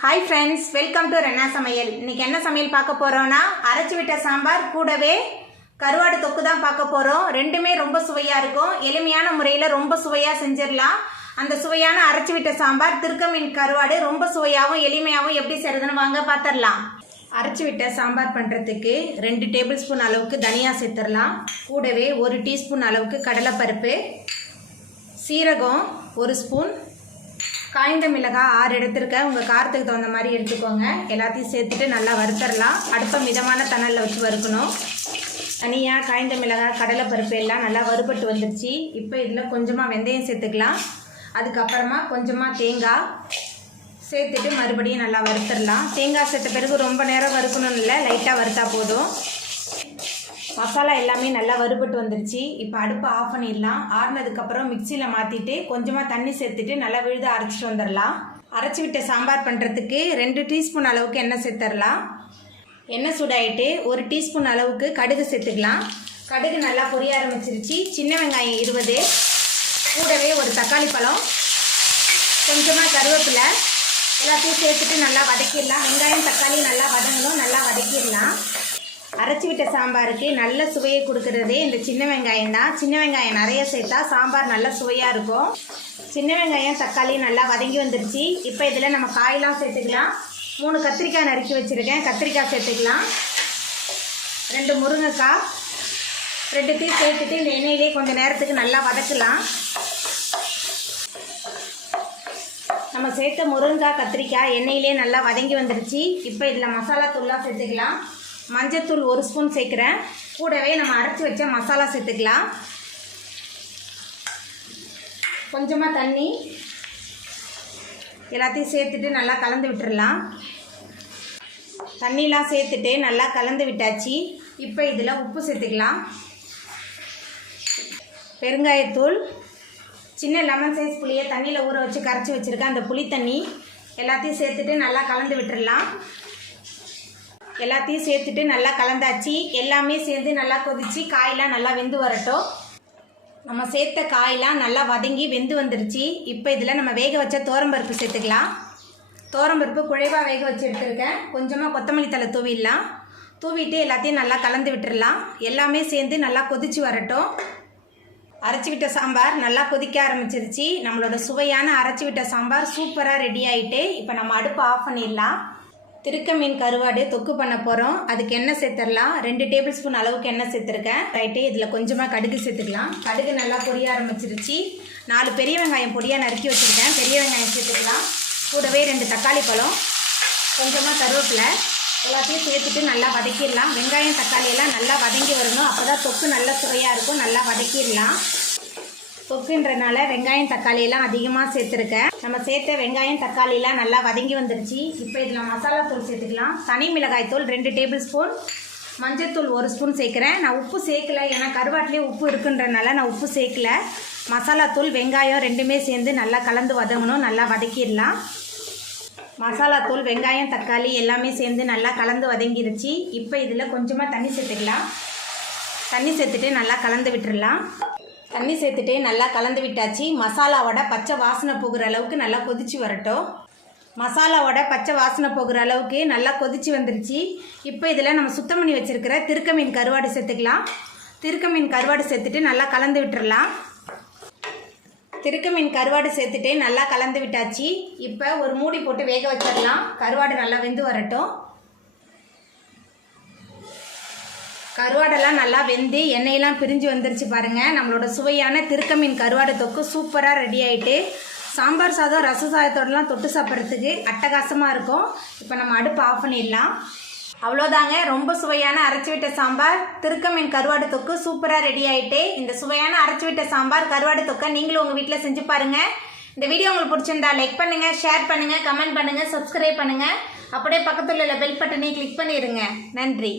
hi friends welcome to Rena Samayal इनके என்ன சமையல் பார்க்க போறோம்னா அரைச்சு விட்ட சாம்பார் கூடவே கருவாடு தொக்கு தான் பார்க்க போறோம் ரெண்டுமே ரொம்ப சுவையா இருக்கும் எளிமையான முறையில் ரொம்ப சுவையா செஞ்சிரலாம் அந்த சுவையான அரைச்சு விட்ட சாம்பார் திருக்கமீன் கருவாடு ரொம்ப சுவையாவும் எளிமையாவும் எப்படி செய்யறதுன்னு வாங்க பாத்திரலாம் அரைச்சு விட்ட சாம்பார் பண்றதுக்கு 2 டேபிள் ஸ்பூன் அளவுக்கு தனியா சேர்த்துறலாம் கூடவே 1 டீஸ்பூன் அளவுக்கு கடலை பருப்பு சீரகம் 1 ஸ்பூன் காய்ந்த மிளகாய் 6 எடுத்துருக்கேன் உங்கள் காரத்துக்கு தகுந்த மாதிரி எடுத்துக்கோங்க எல்லாத்தையும் சேர்த்துட்டு நல்லா வறுத்தரலாம் அடுப்பை மிதமான தணலில் வச்சு வறுக்கணும் தனியாக காய்ந்த மிளகாய் கடலைப்பருப்பு எல்லாம் நல்லா வறுபட்டு வந்துடுச்சு இப்போ இதில் கொஞ்சமாக வெந்தயம் சேர்த்துக்கலாம் அதுக்கப்புறமா கொஞ்சமாக தேங்காய் சேர்த்துட்டு மறுபடியும் நல்லா வறுத்தரலாம் தேங்காய் சேர்த்த பிறகு ரொம்ப நேரம் வறுக்கணும்னு இல்லை லைட்டாக வறுத்தா போதும் மசாலா எல்லாமே நல்லா வறுபட்டு வந்துருச்சு இப்போ அடுப்பை ஆஃப் பண்ணிடலாம் ஆறுனதுக்கப்புறம் மிக்சியில் மாற்றிட்டு கொஞ்சமாக தண்ணி சேர்த்துட்டு நல்லா விழுத அரைச்சிட்டு வந்துடலாம் அரைச்சி விட்ட சாம்பார் பண்ணுறதுக்கு 2 டீஸ்பூன் அளவுக்கு எண்ணெய் சேர்த்துடலாம் எண்ணெய் சூடாயிட்டு 1 டீஸ்பூன் அளவுக்கு கடுகு சேர்த்துக்கலாம் கடுகு நல்லா பொரிய ஆரம்பிச்சிருச்சு சின்ன வெங்காயம் 20 கூடவே ஒரு தக்காளி பழம் கொஞ்சமாக கருவேப்பிலை எல்லாத்தையும் சேர்த்துட்டு நல்லா வதக்கிடலாம் வெங்காயம் தக்காளி நல்லா வதங்கணும் நல்லா வதக்கிடலாம் அரைச்சி விட்ட சாம்பாருக்கு நல்ல சுவையை கொடுக்கறதே இந்த சின்ன வெங்காயம் தான் சின்ன வெங்காயம் நிறைய சேர்த்தா சாம்பார் நல்ல சுவையாக இருக்கும் சின்ன வெங்காயம் தக்காளி நல்லா வதங்கி வந்துருச்சு இப்போ இதில் நம்ம காயெல்லாம் சேர்த்துக்கலாம் 3 கத்திரிக்காய் நறுக்கி வச்சுருக்கேன் கத்திரிக்காய் சேர்த்துக்கலாம் 2 முருங்கைக்காய் 2 சேர்த்துட்டு இந்த எண்ணெயிலே கொஞ்சம் நேரத்துக்கு நல்லா வதக்கலாம் நம்ம சேர்த்த முருங்கைக்காய் கத்திரிக்காய் எண்ணெயிலே நல்லா வதங்கி வந்துருச்சு இப்போ இதில் மசாலா தூள்லாம் சேர்த்துக்கலாம் மஞ்சத்தூள் 1 ஸ்பூன் சேர்க்குறேன் கூடவே நம்ம அரைச்சி வச்ச மசாலா சேர்த்துக்கலாம் கொஞ்சமாக தண்ணி எல்லாத்தையும் சேர்த்துட்டு நல்லா கலந்து விட்டுடலாம் தண்ணிலாம் சேர்த்துட்டு நல்லா கலந்து விட்டாச்சு இப்போ இதில் உப்பு சேர்த்துக்கலாம் பெருங்காயத்தூள் சின்ன லெமன் சைஸ் புளியை தண்ணியில் ஊற வச்சு கரைச்சி வச்சுருக்கேன் அந்த புளி தண்ணி எல்லாத்தையும் சேர்த்துட்டு நல்லா கலந்து விட்டுடலாம் எல்லாத்தையும் சேர்த்துட்டு நல்லா கலந்தாச்சு எல்லாமே சேர்ந்து நல்லா கொதிச்சு காயெல்லாம் நல்லா வெந்து வரட்டும் நம்ம சேர்த்த காயெல்லாம் நல்லா வதங்கி வெந்து வந்துருச்சு இப்போ இதில் நம்ம வேக வச்ச தோரம்பருப்பு சேர்த்துக்கலாம் தோரம்பருப்பு குழைவாக வேக வச்சு எடுத்துருக்கேன் கொஞ்சமாக கொத்தமல்லி தழை தூவிடலாம் தூவிட்டு எல்லாத்தையும் நல்லா கலந்து விட்டுடலாம் எல்லாமே சேர்ந்து நல்லா கொதிச்சு வரட்டும் அரைச்சி விட்ட சாம்பார் நல்லா கொதிக்க ஆரம்பிச்சிருச்சு நம்மளோட சுவையான அரைச்சி விட்ட சாம்பார் சூப்பராக ரெடி ஆகிட்டு இப்போ நம்ம அடுப்பை ஆஃப் பண்ணிடலாம் திருக்கமீன் கருவாடு தொக்கு பண்ண போகிறோம் அதுக்கு எண்ணெய் சேர்த்துடலாம் 2 டேபிள் ஸ்பூன் அளவுக்கு எண்ணெய் சேர்த்துருக்கேன் ரைட்டு இதில் கொஞ்சமாக கடுகு சேர்த்துக்கலாம் கடுகு நல்லா பொரிய ஆரம்பிச்சிருச்சு 4 பெரிய வெங்காயம் பொடியாக நறுக்கி வச்சுருக்கேன் பெரிய வெங்காயம் சேர்த்துக்கலாம் கூடவே 2 தக்காளி பழம் கொஞ்சமாக கருவேப்பிலை எல்லாத்தையும் சேர்த்துட்டு நல்லா வதக்கிடலாம் வெங்காயம் தக்காளி எல்லாம் நல்லா வதங்கி வரணும் அப்போ தான் தொக்கு நல்ல சுவையாக இருக்கும் நல்லா வதக்கிடலாம் தொக்குன்றனால வெங்காயம் தக்காளி எல்லாம் அதிகமாக சேர்த்துருக்கேன் நம்ம சேர்த்த வெங்காயம் தக்காளிலாம் நல்லா வதங்கி வந்துருச்சு இப்போ இதில் மசாலா தூள் சேர்த்துக்கலாம் தனி மிளகாய் தூள் 2 டேபிள் ஸ்பூன் மஞ்சத்தூள் 1 ஸ்பூன் சேர்க்குறேன் நான் உப்பு சேர்க்கல ஏன்னா கருவாட்டிலே உப்பு இருக்குன்றனால நான் உப்பு சேர்க்கல மசாலா தூள் வெங்காயம் ரெண்டுமே சேர்ந்து நல்லா கலந்து வதங்கணும் நல்லா வதக்கிடலாம் மசாலா தூள் வெங்காயம் தக்காளி எல்லாமே சேர்ந்து நல்லா கலந்து வதங்கிருச்சு இப்போ இதில் கொஞ்சமாக தண்ணி சேர்த்துக்கலாம் தண்ணி சேர்த்துட்டு நல்லா கலந்து விட்டுடலாம் தண்ணி சேர்த்துட்டு நல்லா கலந்து விட்டாச்சு மசாலாவோட பச்சை வாசனை போகிற அளவுக்கு நல்லா கொதிச்சு வரட்டும் மசாலாவோட பச்சை வாசனை போகிற அளவுக்கு நல்லா கொதிச்சு வந்துருச்சு இப்போ இதில் நம்ம சுத்தம் பண்ணி வச்சுருக்கிற திருக்கமீன் கருவாடு சேர்த்துக்கலாம் திருக்கமீன் கருவாடு சேர்த்துட்டு நல்லா கலந்து விட்டுறலாம் திருக்கமீன் கருவாடு சேர்த்துட்டு நல்லா கலந்து விட்டாச்சு இப்போ ஒரு மூடி போட்டு வேக வச்சிடலாம் கருவாடு நல்லா வெந்து வரட்டும் கருவாடெல்லாம் நல்லா வெந்து எண்ணெயெல்லாம் பிரிஞ்சு வந்துருச்சு பாருங்கள் நம்மளோட சுவையான திருக்கமீன் கருவாடு தொக்கு சூப்பராக ரெடி ஆகிட்டு சாம்பார் சாதம் ரச சாதத்தோடலாம் தொட்டு சாப்பிட்றதுக்கு அட்டகாசமாக இருக்கும் இப்போ நம்ம அடுப்பு ஆஃப் பண்ணிடலாம் அவ்வளோதாங்க ரொம்ப சுவையான அரைச்சி விட்ட சாம்பார் திருக்கமீன் கருவாடு தொக்கு சூப்பராக ரெடி ஆகிட்டு இந்த சுவையான அரைச்சி விட்ட சாம்பார் கருவாடு தொக்கை நீங்களும் உங்கள் வீட்டில் செஞ்சு பாருங்கள் இந்த வீடியோ உங்களுக்கு பிடிச்சிருந்தா லைக் பண்ணுங்கள் ஷேர் பண்ணுங்கள் கமெண்ட் பண்ணுங்கள் சப்ஸ்கிரைப் பண்ணுங்கள் அப்படியே பக்கத்தில் உள்ள பெல் பட்டனை கிளிக் பண்ணிடுங்க நன்றி